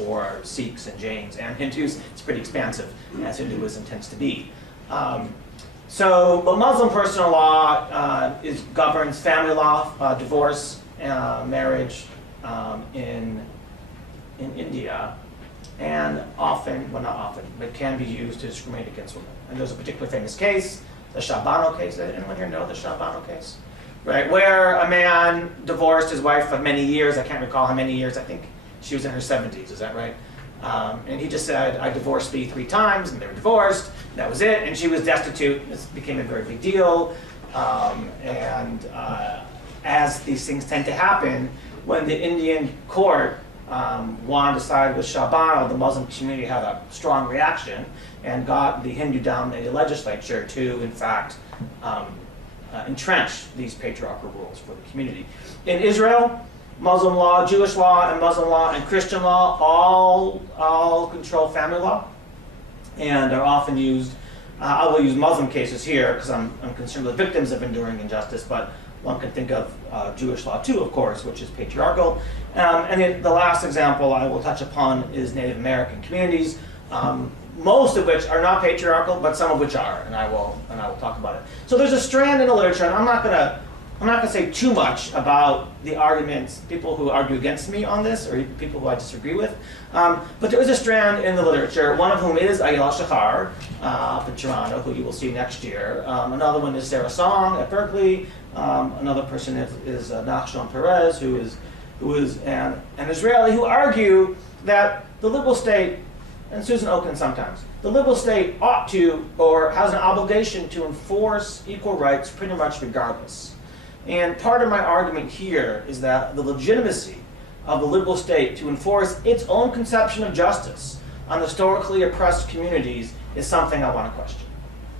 for Sikhs and Jains and Hindus. It's pretty expansive, as Hinduism tends to be. But Muslim personal law governs family law, divorce, marriage in India, and often, well not often, but can be used to discriminate against women. And there's a particular famous case, the Shabano case. Anyone here know the Shabano case? Right, where a man divorced his wife for many years. I can't recall how many years. I think she was in her 70s. Is that right? And he just said, "I divorced thee 3 times," and they were divorced. That was it. And she was destitute. This became a very big deal. As these things tend to happen, when the Indian court wanted to side with Shabano, the Muslim community had a strong reaction and got the Hindu-dominated legislature to, in fact, entrench these patriarchal rules for the community. In Israel, Muslim law, Jewish law, and Muslim law, and Christian law all control family law and are often used. I will use Muslim cases here because I'm concerned with victims of enduring injustice, but one can think of Jewish law too, of course, which is patriarchal. And then the last example I will touch upon is Native American communities, most of which are not patriarchal, but some of which are, and I will talk about it. So there's a strand in the literature, and I'm not gonna say too much about the arguments, people who argue against me on this, or people who I disagree with. But there is a strand in the literature, one of whom is Ayala Shachar up in Toronto, who you will see next year. Another one is Sarah Song at Berkeley. Another person is Nachshon Perez, who is an Israeli, who argue that the liberal state, and Susan Oken sometimes, the liberal state ought to, or has an obligation to enforce equal rights pretty much regardless. And part of my argument here is that the legitimacy of the liberal state to enforce its own conception of justice on historically oppressed communities is something I want to question.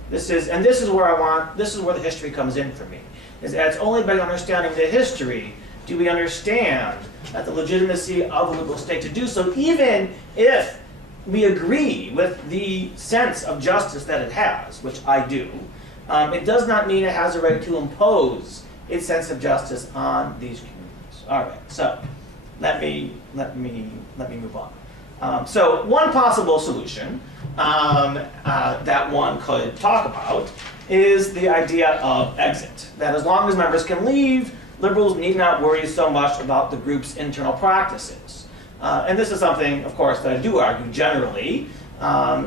This is where the history comes in for me. Is that it's only by understanding the history do we understand that the legitimacy of the liberal state to do so, even if we agree with the sense of justice that it has, which I do, it does not mean it has a right to impose its sense of justice on these communities. All right, so let me move on. So one possible solution that one could talk about is the idea of exit. That as long as members can leave, liberals need not worry so much about the group's internal practices. And this is something, of course, that I do argue generally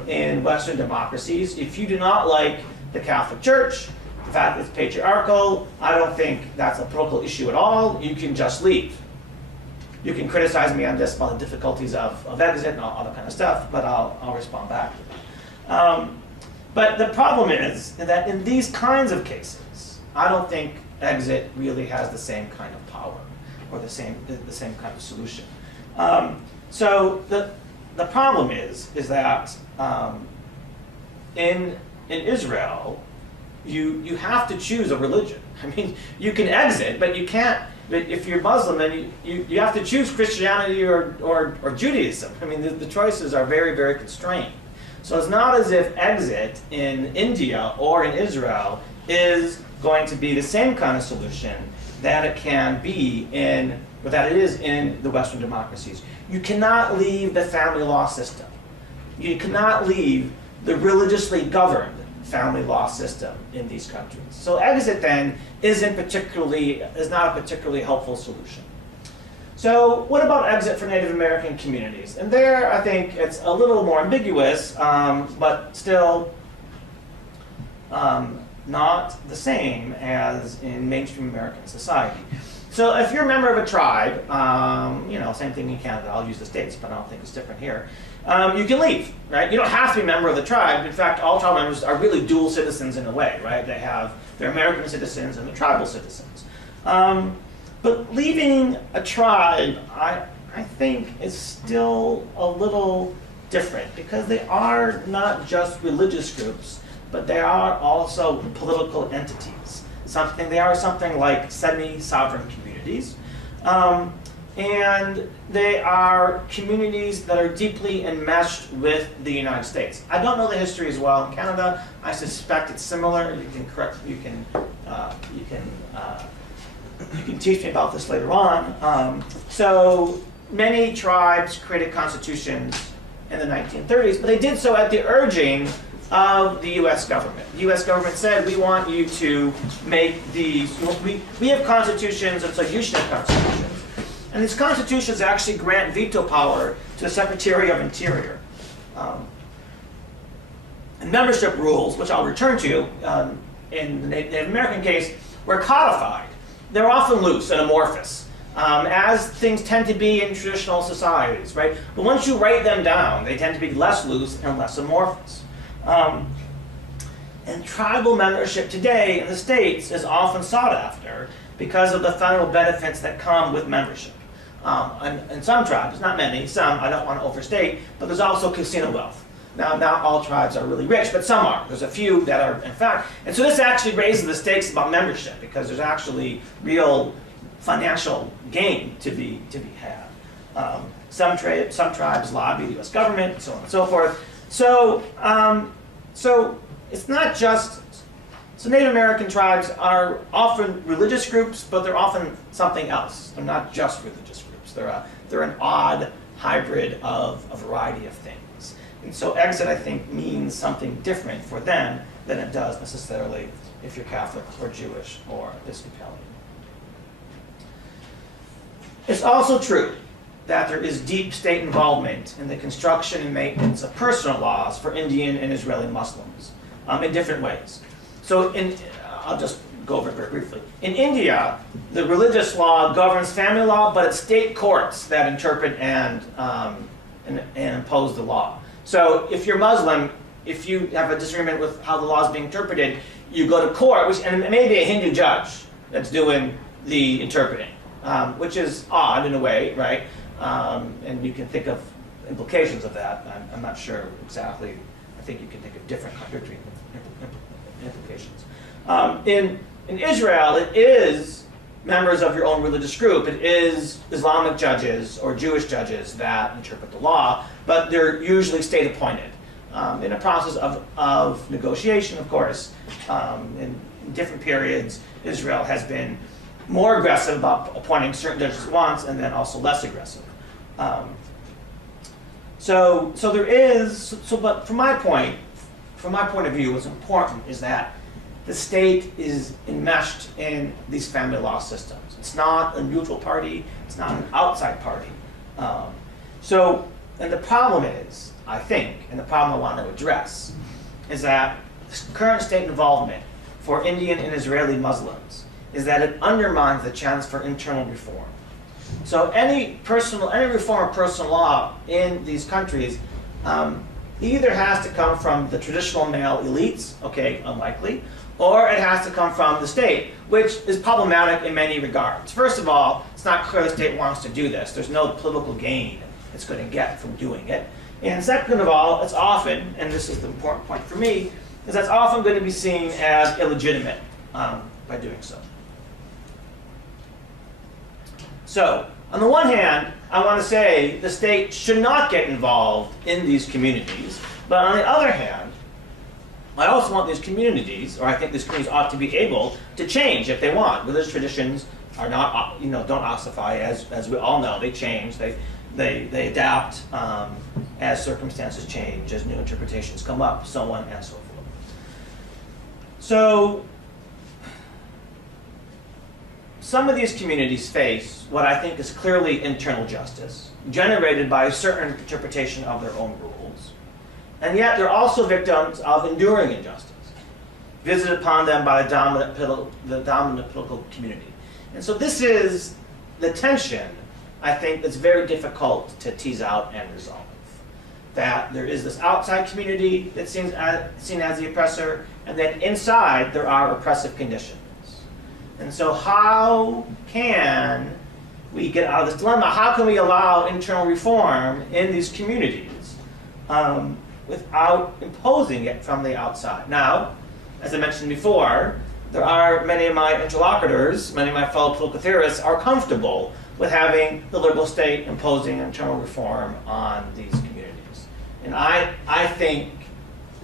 in Western democracies. If you do not like the Catholic Church, the fact that it's patriarchal, I don't think that's a political issue at all. You can just leave. You can criticize me on this about the difficulties of exit and all that kind of stuff, but I'll respond back to that. But the problem is that in these kinds of cases, I don't think exit really has the same kind of power or the same kind of solution. So the problem is that in Israel, you have to choose a religion. I mean, you can exit, but you can't. But if you're Muslim, then you have to choose Christianity or Judaism. I mean, the choices are very, very constrained. So it's not as if exit in India or in Israel is going to be the same kind of solution that it can be that it is in the Western democracies. You cannot leave the family law system. You cannot leave the religiously governed family law system in these countries. So exit then is not a particularly helpful solution. So what about exit for Native American communities? And there I think it's a little more ambiguous, but still not the same as in mainstream American society. So if you're a member of a tribe, same thing in Canada, I'll use the States, but I don't think it's different here, you can leave, right? You don't have to be a member of the tribe. In fact, all tribe members are really dual citizens in a way, right? They're American citizens and they're tribal citizens. But leaving a tribe, I think, is still a little different because they are not just religious groups, but they are also political entities. They are something like semi-sovereign communities. And they are communities that are deeply enmeshed with the United States. I don't know the history as well in Canada. I suspect it's similar. You can teach me about this later on. So many tribes created constitutions in the 1930s, but they did so at the urging of the U.S. government. The U.S. government said, we want you to make these, we have constitutions, and so you should have constitutions. And these constitutions actually grant veto power to the Secretary of Interior. And membership rules, which I'll return to in the Native American case, were codified. They're often loose and amorphous, as things tend to be in traditional societies, right? But once you write them down, they tend to be less loose and less amorphous. And tribal membership today in the States is often sought after because of the federal benefits that come with membership. And some tribes, not many, some I don't want to overstate, but there's also casino wealth. Now, not all tribes are really rich, but some are. There's a few that are, in fact. And so this actually raises the stakes about membership because there's actually real financial gain to be had. Some tribes lobby the U.S. government, and so on and so forth. So it's not just, so Native American tribes are often religious groups, but they're often something else. They're not just religious groups. They're an odd hybrid of a variety of things. And so exit, I think, means something different for them than it does necessarily if you're Catholic or Jewish or Episcopalian. It's also true that there is deep state involvement in the construction and maintenance of personal laws for Indian and Israeli Muslims in different ways. So I'll just go over it very briefly. In India, the religious law governs family law, but it's state courts that interpret and impose the law. So if you're Muslim, if you have a disagreement with how the law is being interpreted, you go to court, and it may be a Hindu judge that's doing the interpreting, which is odd in a way, right? And you can think of implications of that. I'm not sure exactly. I think you can think of different contradictory implications. In Israel, it is members of your own religious group. It is Islamic judges or Jewish judges that interpret the law, but they're usually state appointed in a process of negotiation, of course. In different periods, Israel has been more aggressive about appointing certain judges at once, and then also less aggressive. So there is. But from my point of view, what's important is that the state is enmeshed in these family law systems. It's not a neutral party. It's not an outside party. And the problem is, I think, and the problem I want to address, is that current state involvement for Indian and Israeli Muslims is that it undermines the chance for internal reform. So any reform of personal law in these countries either has to come from the traditional male elites, okay, unlikely, or it has to come from the state, which is problematic in many regards. First of all, it's not clear the state wants to do this. There's no political gain it's going to get from doing it. And second of all, it's often, and this is the important point for me, is that's often going to be seen as illegitimate by doing so. So, on the one hand, I want to say the state should not get involved in these communities, but on the other hand, I also want these communities, or I think these communities ought to be able to change if they want. Religious traditions are not, don't ossify, as we all know. They change, they adapt as circumstances change, as new interpretations come up, so on and so forth. So, some of these communities face what I think is clearly internal justice, generated by a certain interpretation of their own rules. And yet they're also victims of enduring injustice, visited upon them by the dominant political community. And so this is the tension, I think, that's very difficult to tease out and resolve. That there is this outside community that's seen as the oppressor, and then inside there are oppressive conditions. And so how can we get out of this dilemma? How can we allow internal reform in these communities without imposing it from the outside? Now, as I mentioned before, there are many of my interlocutors, many of my fellow political theorists are comfortable with having the liberal state imposing internal reform on these communities. And I think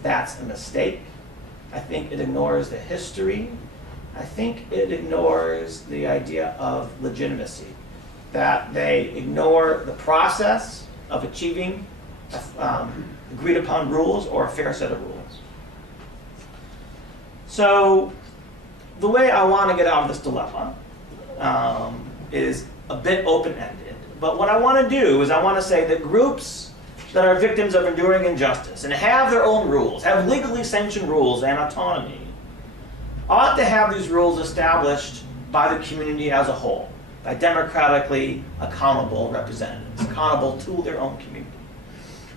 that's a mistake. I think it ignores the history. I think it ignores the idea of legitimacy. that they ignore the process of achieving agreed upon rules or a fair set of rules. So the way I want to get out of this dilemma is a bit open-ended. But what I want to do is I want to say that groups that are victims of enduring injustice and have their own rules, have legally sanctioned rules and autonomy, ought to have these rules established by the community as a whole, by democratically accountable representatives, accountable to their own community.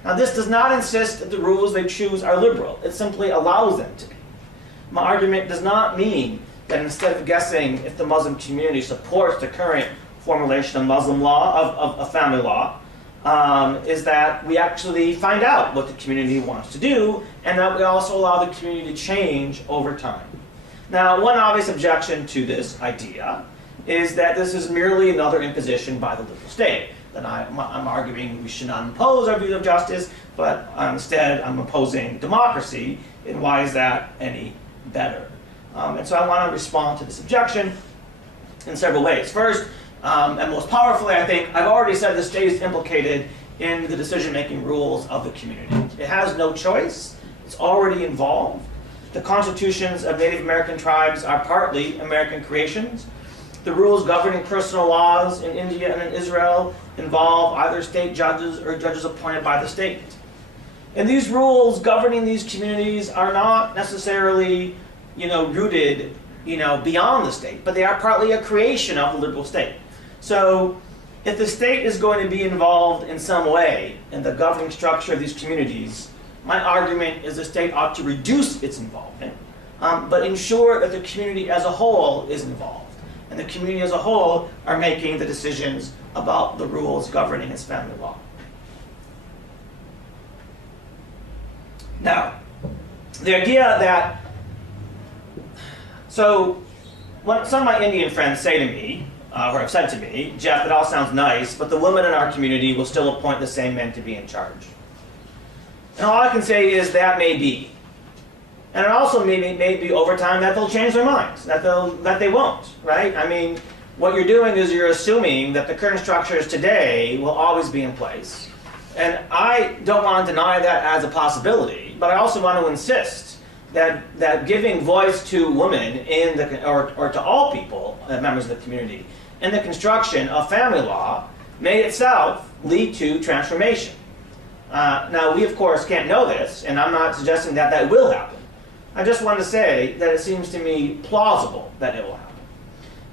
Now, this does not insist that the rules they choose are liberal. It simply allows them to be. My argument does not mean that instead of guessing if the Muslim community supports the current formulation of Muslim law, of family law, is that we actually find out what the community wants to do, and that we also allow the community to change over time. Now, one obvious objection to this idea is that this is merely another imposition by the liberal state. That I'm arguing we should not impose our view of justice, but instead I'm opposing democracy, and why is that any better? And so I want to respond to this objection in several ways. First, and most powerfully, I think, I've already said the state is implicated in the decision-making rules of the community. It has no choice. It's already involved. The constitutions of Native American tribes are partly American creations. The rules governing personal laws in India and in Israel involve either state judges or judges appointed by the state. And these rules governing these communities are not necessarily, rooted, beyond the state, but they are partly a creation of the liberal state. So if the state is going to be involved in some way in the governing structure of these communities, my argument is the state ought to reduce its involvement, but ensure that the community as a whole is involved. And the community as a whole are making the decisions about the rules governing its family law. Now, the idea that, so when some of my Indian friends say to me, or have said to me, Jeff, it all sounds nice, but the women in our community will still appoint the same men to be in charge. And all I can say is that may be. And it also may be over time that they'll change their minds, that they won't, right? I mean, what you're doing is you're assuming that the current structures today will always be in place. And I don't want to deny that as a possibility, but I also want to insist that giving voice to women in the, or to all people, members of the community, in the construction of family law may itself lead to transformation. Now, we of course can't know this, and I'm not suggesting that that will happen. I just want to say that it seems to me plausible that it will happen.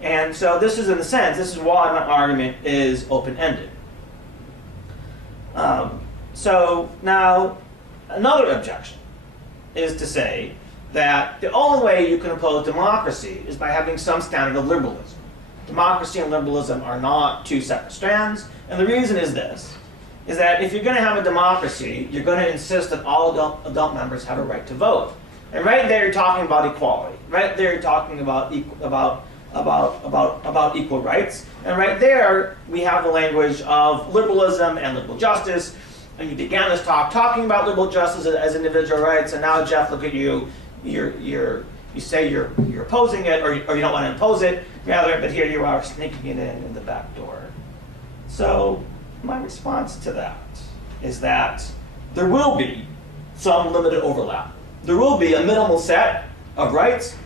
And so this is, in a sense, this is why my argument is open-ended. So now, another objection is to say that the only way you can oppose democracy is by having some standard of liberalism. Democracy and liberalism are not two separate strands, and the reason is this, is that if you're going to have a democracy, you're going to insist that all adult members have a right to vote. And right there you're talking about equality. Right there you're talking about equal rights. And right there we have the language of liberalism and liberal justice. And you began this talk talking about liberal justice as individual rights, and now, Jeff, look at you. You say you're opposing it, or you don't want to impose it, rather, but here you are sneaking it in the back door. So my response to that is that there will be some limited overlap. There will be a minimal set of rights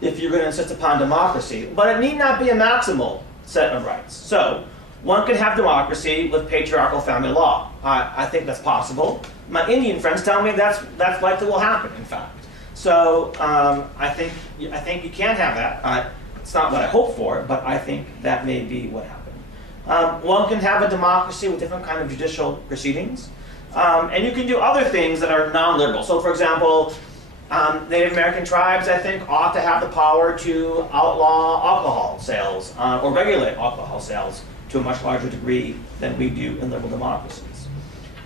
if you're going to insist upon democracy, but it need not be a maximal set of rights. So one can have democracy with patriarchal family law. I think that's possible. My Indian friends tell me that's likely will happen, in fact. So I think you can have that. It's not what I hope for, but I think that may be what happened. One can have a democracy with different kind of judicial proceedings. And you can do other things that are non-liberal. So, for example, Native American tribes, I think, ought to have the power to outlaw alcohol sales or regulate alcohol sales to a much larger degree than we do in liberal democracies.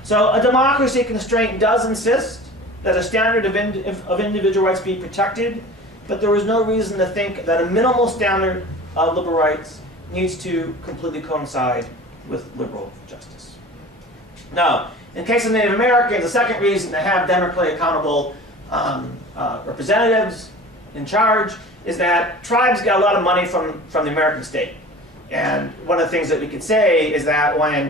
So a democracy constraint does insist that a standard of individual rights be protected, but there is no reason to think that a minimal standard of liberal rights needs to completely coincide with liberal justice. Now, in case of Native Americans, the second reason to have democratically accountable representatives in charge is that tribes get a lot of money from the American state. And one of the things that we could say is that when